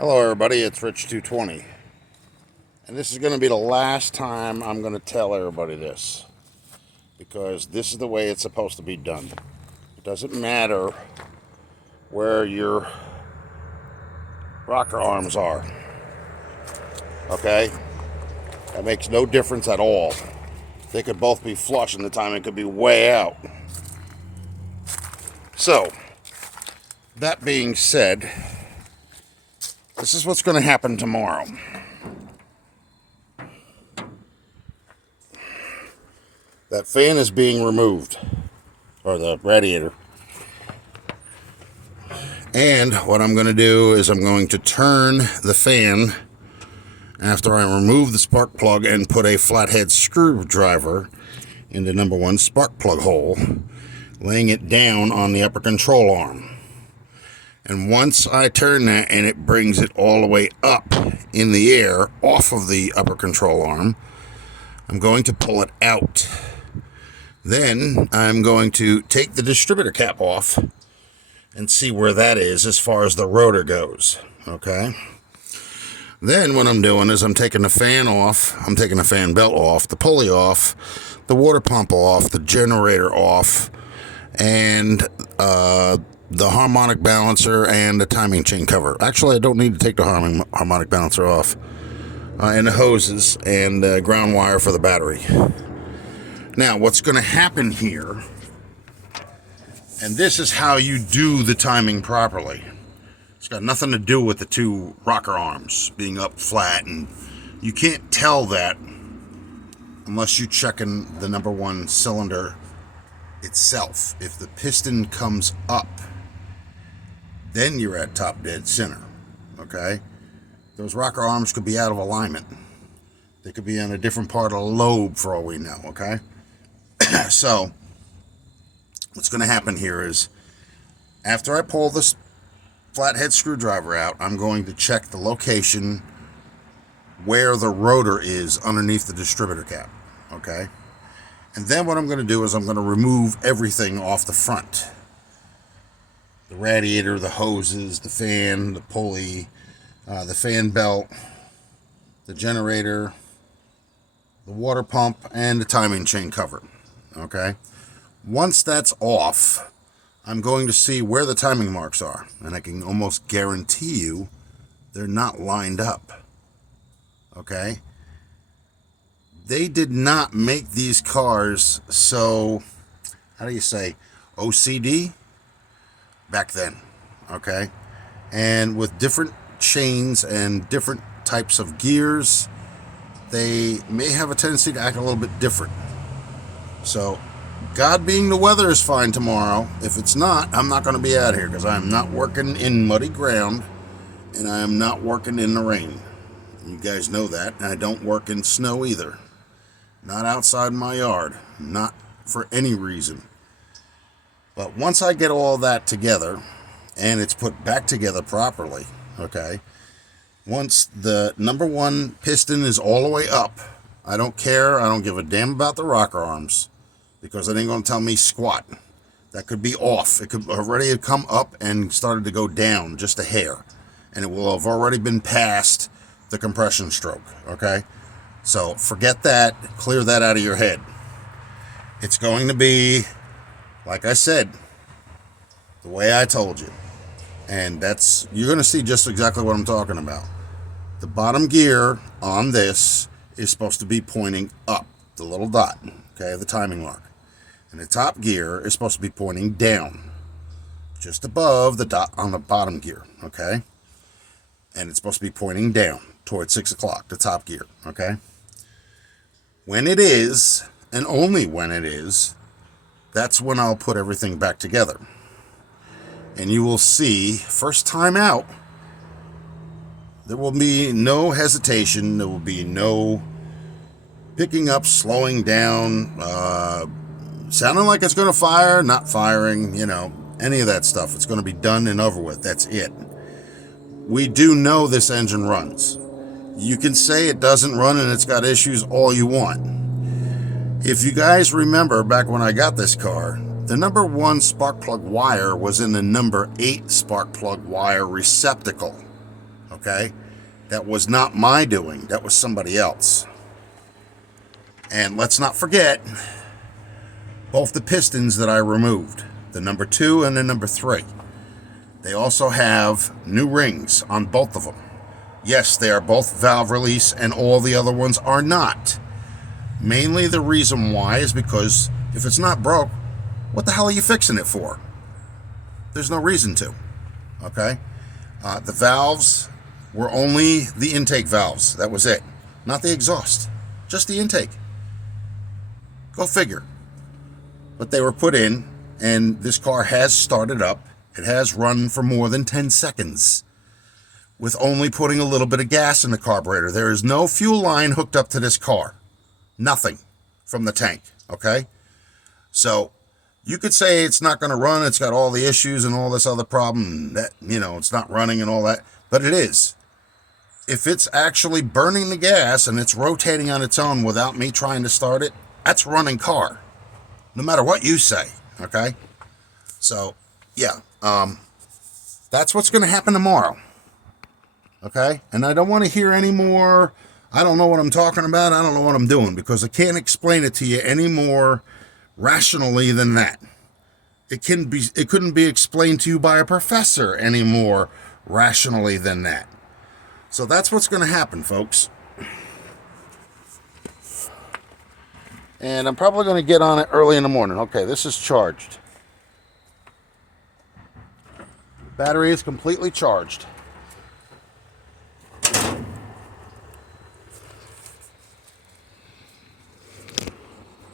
Hello everybody, it's Rich220, and this is going to be the last time I'm going to tell everybody this, because this is the way it's supposed to be done. It doesn't matter where your rocker arms are, okay? That makes no difference at all. They could both be flush and the timing could be way out. So, that being said, this is what's going to happen tomorrow. That fan is being removed, or the radiator. And what I'm going to do is I'm going to turn the fan after I remove the spark plug and put a flathead screwdriver in the number one spark plug hole, laying it down on the upper control arm. And once I turn that and it brings it all the way up in the air off of the upper control arm, I'm going to pull it out. Then I'm going to take the distributor cap off and see where that is as far as the rotor goes. Okay? Then what I'm doing is I'm taking the fan off, I'm taking the fan belt off, the pulley off, the water pump off, the generator off, and the harmonic balancer and the timing chain cover. Actually, I don't need to take the harmonic balancer off. And the hoses and the ground wire for the battery. Now, what's going to happen here, and this is how you do the timing properly. It's got nothing to do with the two rocker arms being up flat, and you can't tell that unless you're checking the number one cylinder itself. If the piston comes up, then you're at top dead center, okay? Those rocker arms could be out of alignment. They could be on a different part of the lobe for all we know, okay? So, what's going to happen here is, after I pull this flathead screwdriver out, I'm going to check the location where the rotor is underneath the distributor cap, okay? And then what I'm going to do is I'm going to remove everything off the front. The radiator, the hoses, the fan, the pulley, the fan belt, the generator, the water pump, and the timing chain cover. Okay? Once that's off, I'm going to see where the timing marks are. And I can almost guarantee you they're not lined up. Okay? They did not make these cars so, how do you say, OCD? Back then, okay? And with different chains and different types of gears, they may have a tendency to act a little bit different. So, God being the weather is fine tomorrow. If it's not, I'm not going to be out here because I'm not working in muddy ground and I am not working in the rain. You guys know that. And I don't work in snow either. Not outside my yard. Not for any reason. But once I get all that together, and it's put back together properly, okay, once the number one piston is all the way up, I don't care, I don't give a damn about the rocker arms, because it ain't going to tell me squat. That could be off. It could already have come up and started to go down just a hair, and it will have already been past the compression stroke, okay? So forget that, clear that out of your head. It's going to be, like I said, the way I told you. And that's, you're going to see just exactly what I'm talking about. The bottom gear on this is supposed to be pointing up, the little dot, okay, the timing mark. And the top gear is supposed to be pointing down, just above the dot on the bottom gear, okay? And it's supposed to be pointing down towards 6 o'clock, the top gear, okay? When it is, and only when it is, that's when I'll put everything back together. And you will see, first time out, there will be no hesitation. There will be no picking up, slowing down, sounding like it's going to fire, not firing, you know, any of that stuff. It's going to be done and over with. That's it. We do know this engine runs. You can say it doesn't run and it's got issues all you want. If you guys remember back when I got this car, the number one spark plug wire was in the number 8 spark plug wire receptacle. okay? That was not my doing. That was somebody else. And let's not forget both the pistons that I removed, the number 2 and the number 3. They also have new rings on both of them. Yes, they are both valve release, and all the other ones are not. Mainly the reason why is because if it's not broke, what the hell are you fixing it for? There's no reason to, okay? The valves were only the intake valves. That was it. Not the exhaust. Just the intake. Go figure. But they were put in, and this car has started up. It has run for more than 10 seconds with only putting a little bit of gas in the carburetor. There is no fuel line hooked up to this car. Nothing from the tank, okay? So you could say it's not going to run. It's got all the issues and all this other problem that, it's not running and all that. But it is. If it's actually burning the gas and it's rotating on its own without me trying to start it, that's a running car. No matter what you say, okay? So, yeah. That's what's going to happen tomorrow. Okay? And I don't want to hear any more, I don't know what I'm talking about, I don't know what I'm doing, because I can't explain it to you any more rationally than that. It couldn't be explained to you by a professor any more rationally than that. So that's what's going to happen, folks. And I'm probably going to get on it early in the morning. Okay, this is charged. Battery is completely charged.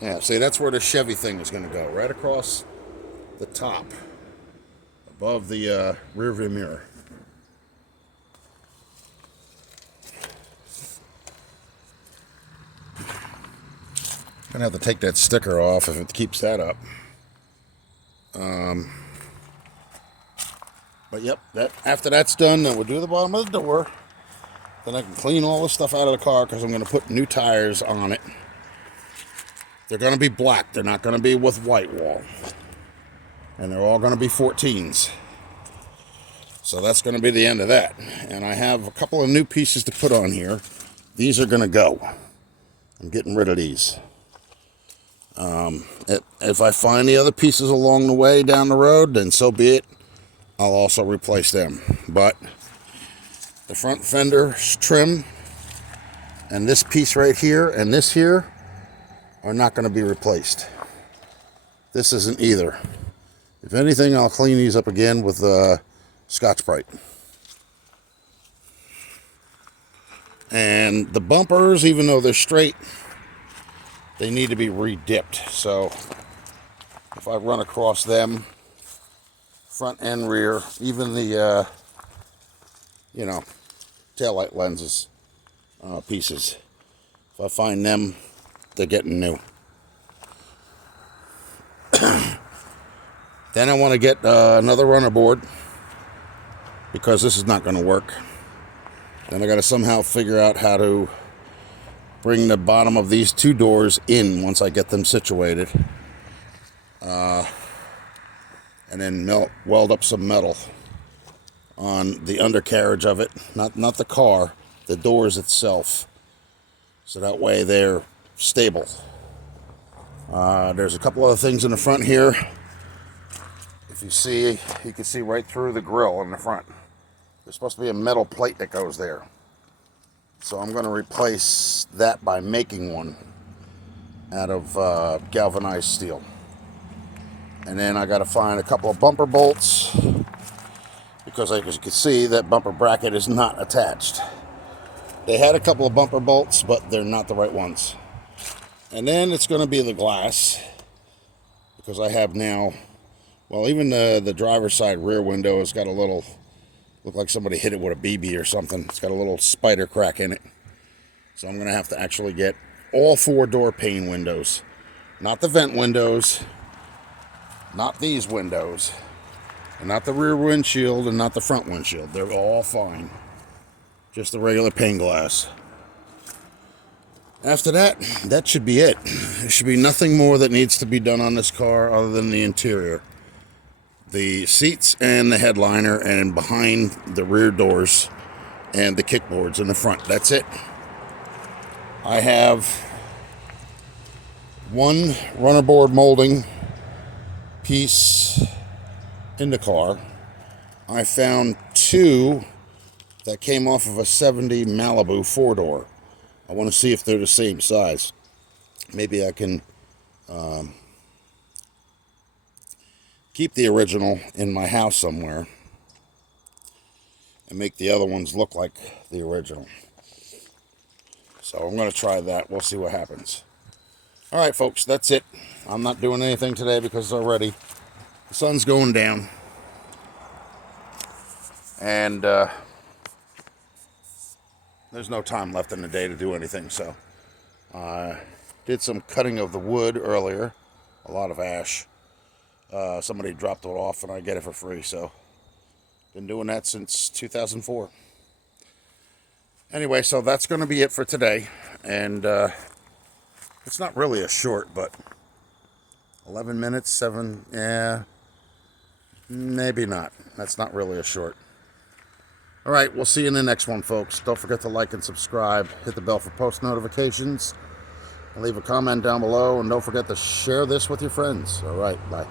Yeah, see, that's where the Chevy thing is going to go. Right across the top. Above the rear view mirror. I'm going to have to take that sticker off if it keeps that up. But yep, after that's done, then we'll do the bottom of the door. Then I can clean all this stuff out of the car because I'm going to put new tires on it. They're going to be black. They're not going to be with white wall. And they're all going to be 14s. So that's going to be the end of that. And I have a couple of new pieces to put on here. These are going to go. I'm getting rid of these. If I find the other pieces along the way down the road, then so be it. I'll also replace them. But the front fender's trim and this piece right here and this here are not going to be replaced. This isn't either. If anything, I'll clean these up again with Scotch-Brite. And the bumpers, even though they're straight, they need to be re-dipped. So if I run across them, front and rear, even the, taillight lenses pieces, if I find them, they're getting new. Then I want to get another runner board because this is not going to work. Then I got to somehow figure out how to bring the bottom of these two doors in once I get them situated. And then weld up some metal on the undercarriage of it. Not the car, the doors itself. So that way they're stable. There's a couple other things in the front here. If you see, you can see right through the grill in the front. There's supposed to be a metal plate that goes there. So I'm going to replace that by making one out of galvanized steel. And then I got to find a couple of bumper bolts because, as you can see, that bumper bracket is not attached. They had a couple of bumper bolts, but they're not the right ones. And then it's going to be the glass because I have now, well, even the driver's side rear window has got a little, look like somebody hit it with a BB or something. It's got a little spider crack in it. So I'm going to have to actually get all 4 door pane windows. Not the vent windows, not these windows, and not the rear windshield and not the front windshield. They're all fine. Just the regular pane glass. After that, that should be it. There should be nothing more that needs to be done on this car other than the interior. The seats and the headliner and behind the rear doors and the kickboards in the front. That's it. I have one runner board molding piece in the car. I found two that came off of a 70 Malibu 4-door. I want to see if they're the same size. Maybe I can keep the original in my house somewhere and make the other ones look like the original. So I'm going to try that. We'll see what happens. All right, folks, that's it. I'm not doing anything today because already the sun's going down. And there's no time left in the day to do anything. So I did some cutting of the wood earlier. A lot of ash. Somebody dropped it off and I get it for free. So been doing that since 2004. Anyway, so that's going to be it for today. And it's not really a short, but 11 minutes, 7, yeah, maybe not. That's not really a short. All right, we'll see you in the next one, folks. Don't forget to like and subscribe. Hit the bell for post notifications. And leave a comment down below. And don't forget to share this with your friends. All right, bye.